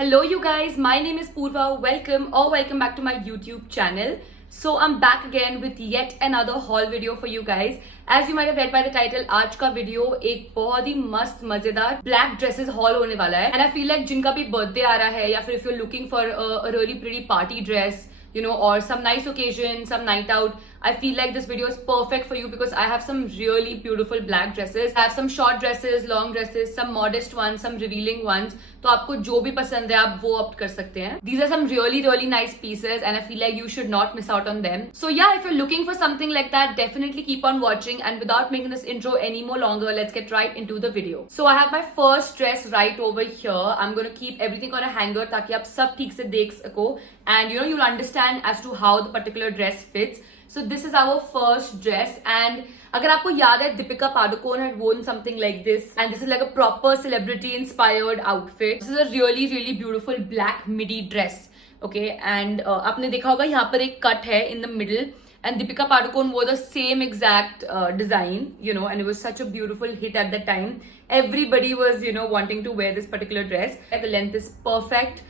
Hello you guys, my name is Purva. Welcome back to my YouTube channel. So I'm back again with yet another haul video for you guys. As you might have read by the title, आज का video एक बहुत ही मस्त मजेदार black dresses hall होने वाला है. And I feel like जिनका भी बर्थडे आ रहा है या फिर if you're looking for a really pretty party dress, you know, or some nice occasion, some night out, I feel like this video is perfect for you because I have some really beautiful black dresses. I have some short dresses, long dresses, some modest ones, some revealing ones. तो आपको जो भी पसंद है आप वो opt कर सकते हैं. These are some really nice pieces and I feel like you should not miss out on them. So yeah, if you're looking for something like that, definitely keep on watching, and without making this intro any more longer, let's get right into the video. So I have my first dress right over here. I'm going to keep everything on a hanger ताकि आप सब ठीक से देख सको, and you know you'll understand as to how the particular dress fits. So this is our first dress, and अगर आपको याद है Deepika Padukone had worn something like this, and this is like a proper celebrity inspired outfit. This is a really beautiful black midi dress, okay, and आपने देखा होगा यहाँ पर एक cut है in the middle, and Deepika Padukone wore the same exact design, you know, and it was such a beautiful hit at the time. Everybody was, you know, wanting to wear this particular dress. The length is perfect.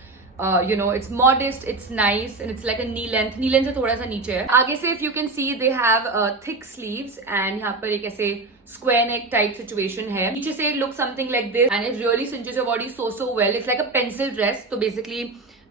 You know, it's modest, it's nice, and it's like a knee length. Knee length से थोड़ा सा नीचे है. आगे से if you can see they have thick sleeves, and यहाँ पर एक ऐसे square neck type situation है. नीचे से it looks something like this, and it really cinches your body so well. It's like a pencil dress. तो basically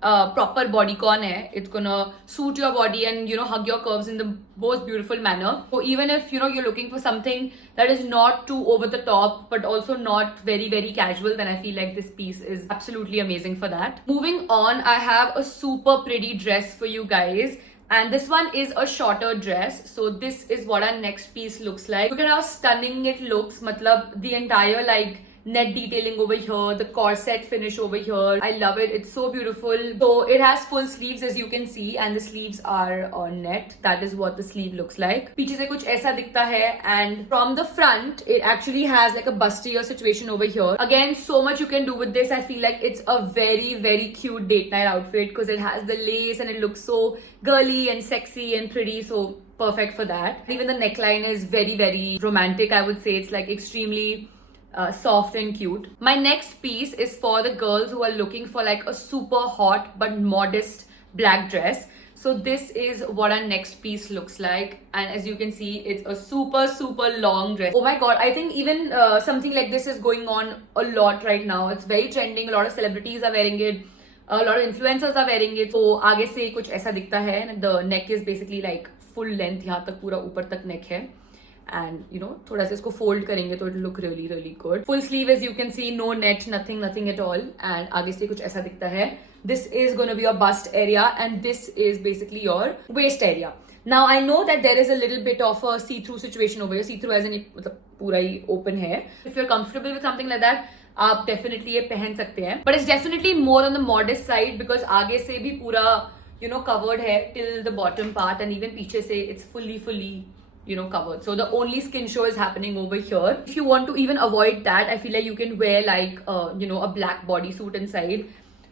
proper bodycon hai. It's gonna suit your body and, you know, hug your curves in the most beautiful manner. So even if, you know, you're looking for something that is not too over the top but also not very casual, then I feel like this piece is absolutely amazing for that. Moving on, I have a super pretty dress for you guys. And this one is a shorter dress. So this is what our next piece looks like. Look at how stunning it looks. Matlab, the entire like net detailing over here, the corset finish over here. I love it. It's so beautiful. So it has full sleeves as you can see, and the sleeves are net. That is what the sleeve looks like. पीछे से कुछ ऐसा दिखता है, and from the front it actually has like a bustier situation over here. Again, so much you can do with this. I feel like it's a very cute date night outfit because it has the lace and it looks so girly and sexy and pretty. So perfect for that. Even the neckline is very romantic. I would say it's like extremely soft and cute. My next piece is for the girls who are looking for like a super hot but modest black dress. So this is what our next piece looks like, and as you can see, it's a super long dress. Oh my god, I think even something like this is going on a lot right now. It's very trending. A lot of celebrities are wearing it. A lot of influencers are wearing it. So आगे से कुछ ऐसा दिखता है. The neck is basically like full length. यहाँ तक पूरा ऊपर तक neck है. And you know, थोड़ा सा इसको fold करेंगे तो it'll look really good. Full sleeve, as you can see, no net, nothing at all. And आगे से कुछ ऐसा दिखता है. This is going to be your bust area, and this is basically your waist area. Now I know that there is a little bit of a see-through situation over here. See-through as in मतलब पूरा ही open है. If you're comfortable with something like that, आप definitely ये पहन सकते हैं. But it's definitely more on the modest side because आगे से भी पूरा, you know, covered है till the bottom part, and even पीछे से it's fully you know, covered. So the only skin show is happening over here. If you want to even avoid that, I feel like you can wear like you know, a black bodysuit inside,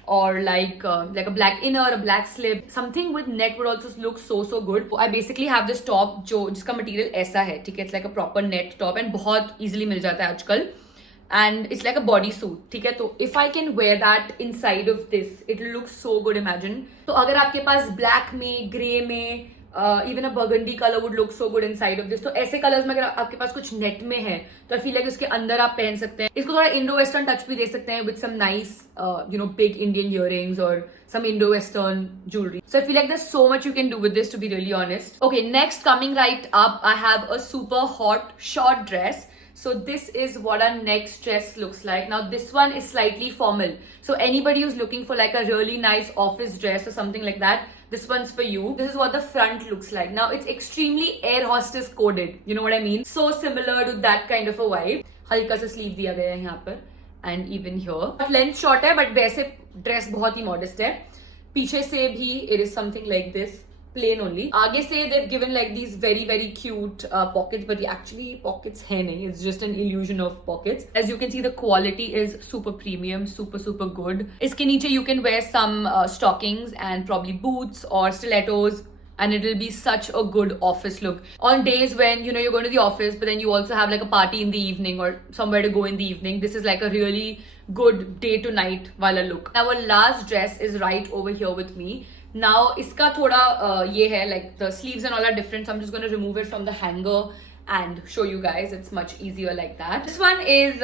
or like a black inner, a black slip. Something with net would also look so good. I basically have this top जो जिसका material ऐसा है, ठीक है? It's like a proper net top and बहुत easily मिल जाता है आजकल. And it's like a bodysuit, ठीक है? तो if I can wear that inside of this, it will look so good. Imagine. तो अगर आपके पास black में, grey में, even a burgundy color would look so good inside of this. तो ऐसे कलर्स में अगर आपके पास कुछ नेट में है तो आई फील लाइक उसके अंदर आप पहन सकते हैं. इसको थोड़ा इंडो वेस्टर्न टच भी दे सकते हैं with some nice you know, big Indian earrings or some Indo Western jewelry. So I feel like there's so much you can do with this, to be really honest. Okay, next, coming right up, I have a super hot short dress. So this is what our next dress looks like. Now this one is slightly formal. So anybody who's looking for like a really nice office dress or something like that, this one's for you. This is what the front looks like. Now it's extremely air hostess coded. You know what I mean? So similar to that kind of a vibe. हल्का सा sleeve दिया गया है यहाँ पर, and even here. Length short है, but वैसे dress बहुत ही modest है. पीछे से भी it is something like this. Plain only. आगे से they've given like these very cute pockets, but actually pockets है नहीं. It's just an illusion of pockets. As you can see, the quality is super premium, super good. इसके नीचे you can wear some stockings and probably boots or stilettos, and it'll be such a good office look. On days when, you know, you're going to the office, but then you also have like a party in the evening or somewhere to go in the evening, this is like a really good day to night wala look. Our last dress is right over here with me. Now iska thoda ye hai, like the sleeves and all are different, so I'm just going to remove it from the hanger and show you guys. It's much easier like that. This one is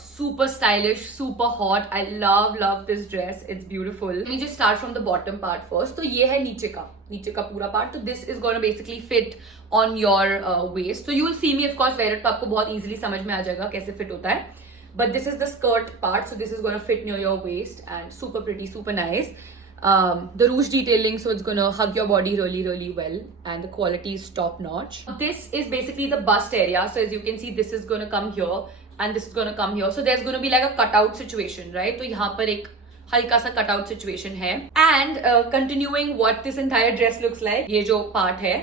super stylish, super hot. I love this dress. It's beautiful. Let me just start from the bottom part first. So ye hai niche ka pura part. So this is going to basically fit on your waist. So you will see me of course wear it, तो आपको बहुत easily समझ में आ जाएगा कैसे fit होता है. But this is the skirt part, so this is going to fit near your waist and super pretty, super nice. The ruche detailing, so it's gonna hug your body really well, and the quality is top notch. This is basically the bust area, so as you can see this is gonna come here and this is gonna come here, so there's gonna be like a cutout situation, right? तो यहाँ पर एक हल्का सा cutout situation है. And continuing what this entire dress looks like, ये जो part है,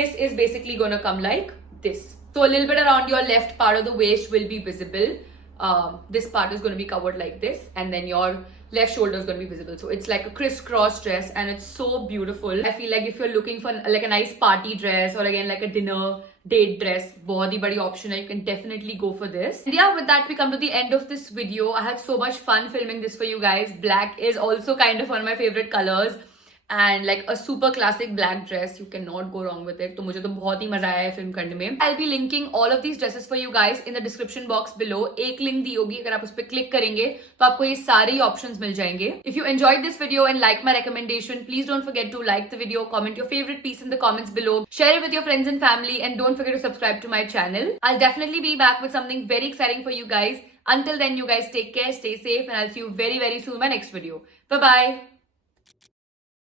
this is basically gonna come like this. So a little bit around your left part of the waist will be visible. This part is going to be covered like this, and then your left shoulder is going to be visible. So it's like a crisscross dress and it's so beautiful. I feel like if you're looking for like a nice party dress or again like a dinner date dress, बहुत ही बड़ी option है. You can definitely go for this. And yeah, with that we come to the end of this video. I had so much fun filming this for you guys. Black is also kind of one of my favorite colors. And like a super classic black dress, you cannot go wrong with it. तो मुझे तो बहुत ही मजा आया है film करने में. I'll be linking all of these dresses for you guys in the description box below. एक link दी होगी, अगर आप उस पर click करेंगे तो आपको ये सारे options मिल जाएंगे. If you enjoyed this video and like my recommendation, please don't forget to like the video, comment your favorite piece in the comments below, share it with your friends and family, and don't forget to subscribe to my channel. I'll definitely be back with something very exciting for you guys. Until then, you guys take care, stay safe, and I'll see you very soon in my next video. Bye bye.